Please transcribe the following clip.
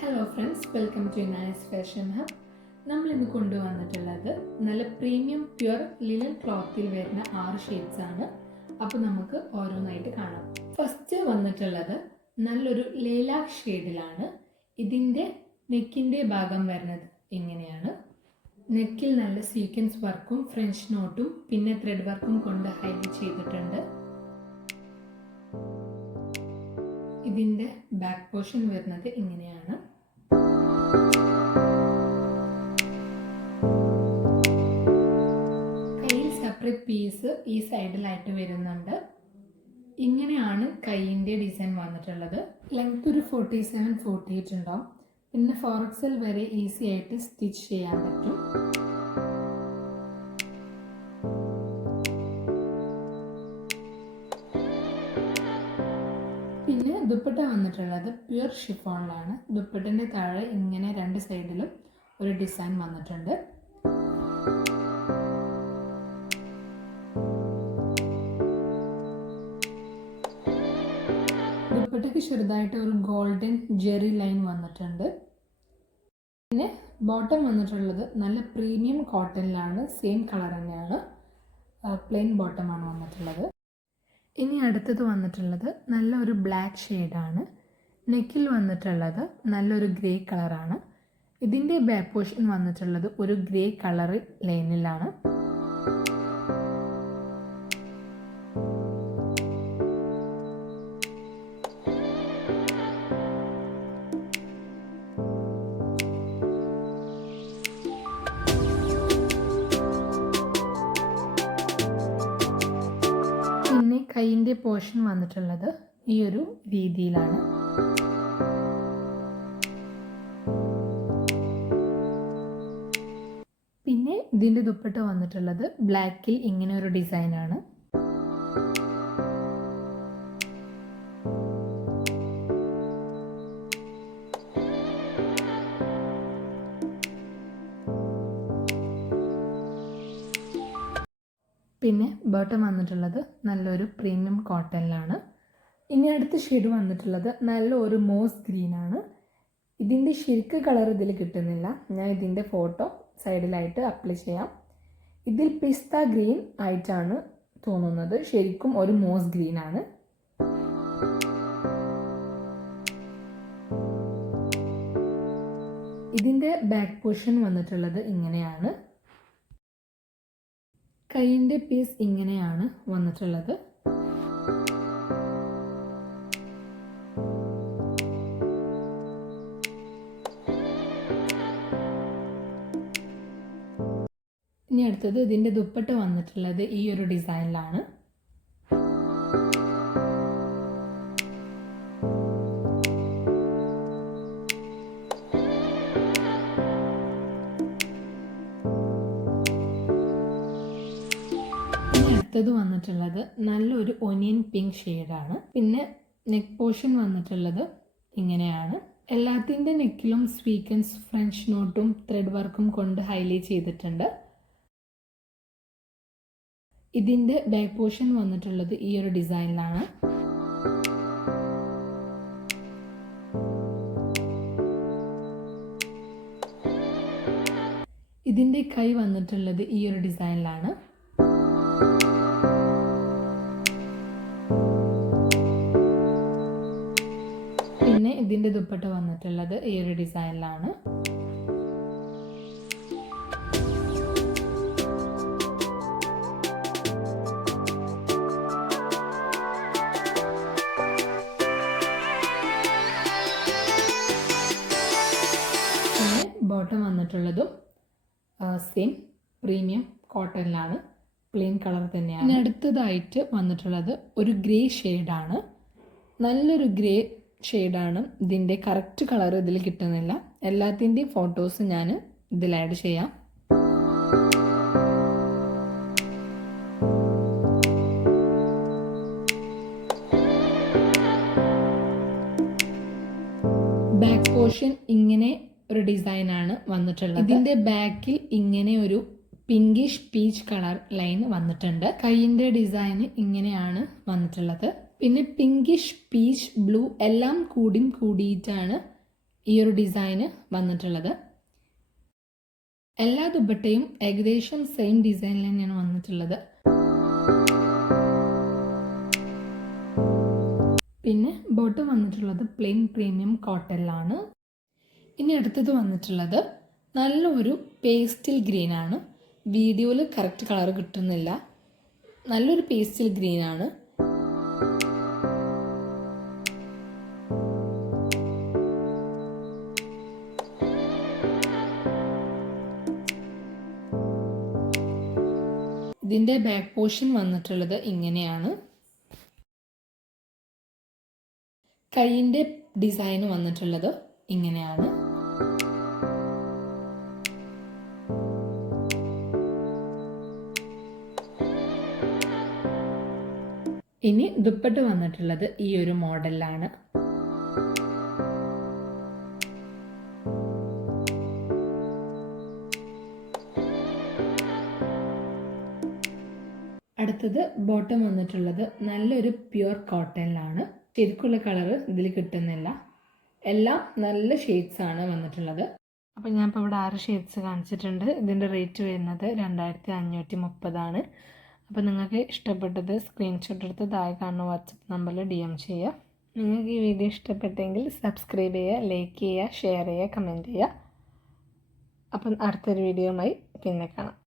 Hello friends, welcome to nice fashion hub. നമ്മൾ ഇന്ന് കൊണ്ടുവന്നിട്ടുള്ളത് നല്ല പ്രീമിയം പ്യുർ ലിനൻ ക്ലോത്തിൽ വരുന്ന 6 ഷെയ്ഡ്സ് ആണ്. അപ്പോൾ നമുക്ക് ഓരോന്നായിട്ട് കാണാം. ഫസ്റ്റ് വന്നിട്ടുള്ളത് നല്ലൊരു ലേലാക് ഷെയ്ഡിലാണ്. ഇതിൻ്റെ നെക്കിൻ്റെ ഭാഗം വരുന്നത് ഇങ്ങനെയാണ്. നെക്കിൽ നല്ല സീക്വൻസ് വർക്കും ഫ്രഞ്ച് നോട്ടും പിന്നെ ത്രെഡ് വർക്കും കൊണ്ട് ഹൈലൈറ്റ് ചെയ്തിട്ടുണ്ട്. ഇതിൻ്റെ ബാക്ക് പോർഷൻ വരുന്നത് ഇങ്ങനെയാണ്. കയ്യിൽ സെപ്പറേറ്റ് പീസ് ഈ സൈഡിലായിട്ട് വരുന്നുണ്ട്. ഇങ്ങനെയാണ് കൈയിൻ്റെ ഡിസൈൻ വന്നിട്ടുള്ളത്. ലെങ്ത് ഒരു 47-48 ഉണ്ടാവും. പിന്നെ 4XL വരെ ഈസി ആയിട്ട് സ്റ്റിച്ച് ചെയ്യാൻ പറ്റും. പിന്നെ ദുപ്പട്ട വന്നിട്ടുള്ളത് പ്യുർ ഷിഫോണിലാണ്. ദുപ്പട്ടൻ്റെ താഴെ ഇങ്ങനെ രണ്ട് സൈഡിലും ഒരു ഡിസൈൻ വന്നിട്ടുണ്ട്. ദുപ്പട്ടയ്ക്ക് ചെറുതായിട്ട് ഒരു ഗോൾഡൻ ജെറി ലൈൻ വന്നിട്ടുണ്ട്. പിന്നെ ബോട്ടം വന്നിട്ടുള്ളത് നല്ല പ്രീമിയം കോട്ടണിലാണ്. സെയിം കളർ തന്നെയാണ്. പ്ലെയിൻ ബോട്ടമാണ് വന്നിട്ടുള്ളത്. ഇനി അടുത്തത് വന്നിട്ടുള്ളത് നല്ലൊരു ബ്ലാക്ക് ഷെയ്ഡാണ്. നെക്കിൽ വന്നിട്ടുള്ളത് നല്ലൊരു ഗ്രേ കളറാണ്. ഇതിൻ്റെ ബാക്ക് പോർഷൻ വന്നിട്ടുള്ളത് ഒരു ഗ്രേ കളർ ലൈനിലാണ്. പിന്നെ കൈയിൻ്റെ പോർഷൻ വന്നിട്ടുള്ളത് ഈ ഒരു രീതിയിലാണ്. പിന്നെ ഇതിൻ്റെ ദുപ്പട്ട വന്നിട്ടുള്ളത് ബ്ലാക്കിൽ ഇങ്ങനെ ഒരു ഡിസൈനാണ്. പിന്നെ ബോട്ടം വന്നിട്ടുള്ളത് നല്ലൊരു പ്രീമിയം കോട്ടണിലാണ്. ഇനി അടുത്ത ഷെയ്ഡ് വന്നിട്ടുള്ളത് നല്ലൊരു മോസ് ഗ്രീനാണ്. ഇതിൻ്റെ ശരിക്ക് കളർ ഇതിൽ കിട്ടുന്നില്ല. ഞാൻ ഇതിൻ്റെ ഫോട്ടോ സൈഡിലായിട്ട് അപ്ലൈ ചെയ്യാം. ഇതിൽ പിസ്ത ഗ്രീൻ ആയിട്ടാണ് തോന്നുന്നത്. ശരിക്കും ഒരു മോസ് ഗ്രീനാണ്. ഇതിൻ്റെ ബാക്ക് പോർഷൻ വന്നിട്ടുള്ളത് ഇങ്ങനെയാണ്. കൈയിൻ്റെ പീസ് ഇങ്ങനെയാണ് വന്നിട്ടുള്ളത്. ഇനി അടുത്തത് ഇതിൻ്റെ ദുപ്പട്ട വന്നിട്ടുള്ളത് ഈ ഒരു ഡിസൈനിലാണ്. അടുത്തത് വന്നിട്ടുള്ളത് നല്ലൊരു ഒനിയൻ പിങ്ക് ഷെയ്ഡാണ്. പിന്നെ നെക്ക് പോർഷൻ വന്നിട്ടുള്ളത് ഇങ്ങനെയാണ്. എല്ലാത്തിൻ്റെ നെക്കിലും സ്വീക്വൻസ് ഫ്രഞ്ച് നോട്ടും ത്രെഡ് വർക്കും കൊണ്ട് ഹൈലൈറ്റ് ചെയ്തിട്ടുണ്ട്. ഇതിൻ്റെ ബാക്ക് പോർഷൻ വന്നിട്ടുള്ളത് ഈ ഒരു ഡിസൈനിലാണ്. ഇതിൻ്റെ കൈ വന്നിട്ടുള്ളത് ഈ ഒരു ഡിസൈനിലാണ്. പിന്നെ ഇതിൻ്റെ ദുപ്പട്ട വന്നിട്ടുള്ളത് ഈ ഒരു ഡിസൈനിലാണ്. പിന്നെ ബോട്ടം വന്നിട്ടുള്ളതും സെയിം പ്രീമിയം കോട്ടണിലാണ്. പ്ലെയിൻ കളർ തന്നെയാണ്. പിന്നെ അടുത്തതായിട്ട് വന്നിട്ടുള്ളത് ഒരു ഗ്രേ ഷെയ്ഡാണ്. നല്ലൊരു ഗ്രേ ഷെയ്ഡാണ്. ഇതിൻ്റെ കറക്റ്റ് കളർ ഇതിൽ കിട്ടുന്നില്ല. എല്ലാത്തിൻ്റെയും ഫോട്ടോസ് ഞാൻ ഇതിൽ ആഡ് ചെയ്യാം. ബാക്ക് പോർഷൻ ഇങ്ങനെ ഒരു ഡിസൈനാണ് വന്നിട്ടുള്ളത്. ഇതിൻ്റെ ബാക്കിൽ ഇങ്ങനെ ഒരു പിങ്കിഷ് പീച്ച് കളർ ലൈൻ വന്നിട്ടുണ്ട്. കൈയിൻ്റെ ഡിസൈൻ ഇങ്ങനെയാണ് വന്നിട്ടുള്ളത്. പിന്നെ പിങ്കിഷ് പീച്ച് ബ്ലൂ എല്ലാം കൂടിയിട്ടാണ് ഈ ഒരു ഡിസൈന് വന്നിട്ടുള്ളത്. എല്ലാ ദുപ്പട്ടയും ഏകദേശം സെയിം ഡിസൈനിൽ തന്നെയാണ് വന്നിട്ടുള്ളത്. പിന്നെ ബോട്ടം വന്നിട്ടുള്ളത് പ്ലെയിൻ പ്രീമിയം കോട്ടണിലാണ്. ഇനി അടുത്തത് വന്നിട്ടുള്ളത് നല്ലൊരു പേസ്റ്റൽ ഗ്രീൻ ആണ്. വീഡിയോയിൽ കറക്റ്റ് കളർ കിട്ടുന്നില്ല. നല്ലൊരു പേസ്റ്റൽ ഗ്രീൻ ആണ്. ഇതിൻ്റെ ബാക്ക് പോർഷൻ വന്നിട്ടുള്ളത് ഇങ്ങനെയാണ്. കൈയിൻ്റെ ഡിസൈൻ വന്നിട്ടുള്ളത് ഇങ്ങനെയാണ്. ഇനി ദുപ്പട്ട വന്നിട്ടുള്ളത് ഈ ഒരു മോഡലിലാണ്. അടുത്തത് ബോട്ടം വന്നിട്ടുള്ളത് നല്ലൊരു പ്യുർ കോട്ടണിലാണ്. ശരിക്കുള്ള കളറ് ഇതിൽ കിട്ടുന്നില്ല. എല്ലാം നല്ല ഷെയ്ഡ്സ് ആണ് വന്നിട്ടുള്ളത്. അപ്പോൾ ഞാനിപ്പോൾ ഇവിടെ 6 ഷെയ്ഡ്സ് കാണിച്ചിട്ടുണ്ട്. ഇതിൻ്റെ റേറ്റ് വരുന്നത് 2530 അപ്പോൾ നിങ്ങൾക്ക് ഇഷ്ടപ്പെട്ടത് സ്ക്രീൻഷോട്ട് എടുത്ത് താഴെ കാണുന്ന വാട്സപ്പ് നമ്പറിൽ DM ചെയ്യുക. നിങ്ങൾക്ക് ഈ വീഡിയോ ഇഷ്ടപ്പെട്ടെങ്കിൽ സബ്സ്ക്രൈബ് ചെയ്യുക, ലൈക്ക് ചെയ്യുക, ഷെയർ ചെയ്യുക, കമൻറ്റ് ചെയ്യുക. അപ്പം അടുത്തൊരു വീഡിയോയുമായി പിന്നെ കാണാം.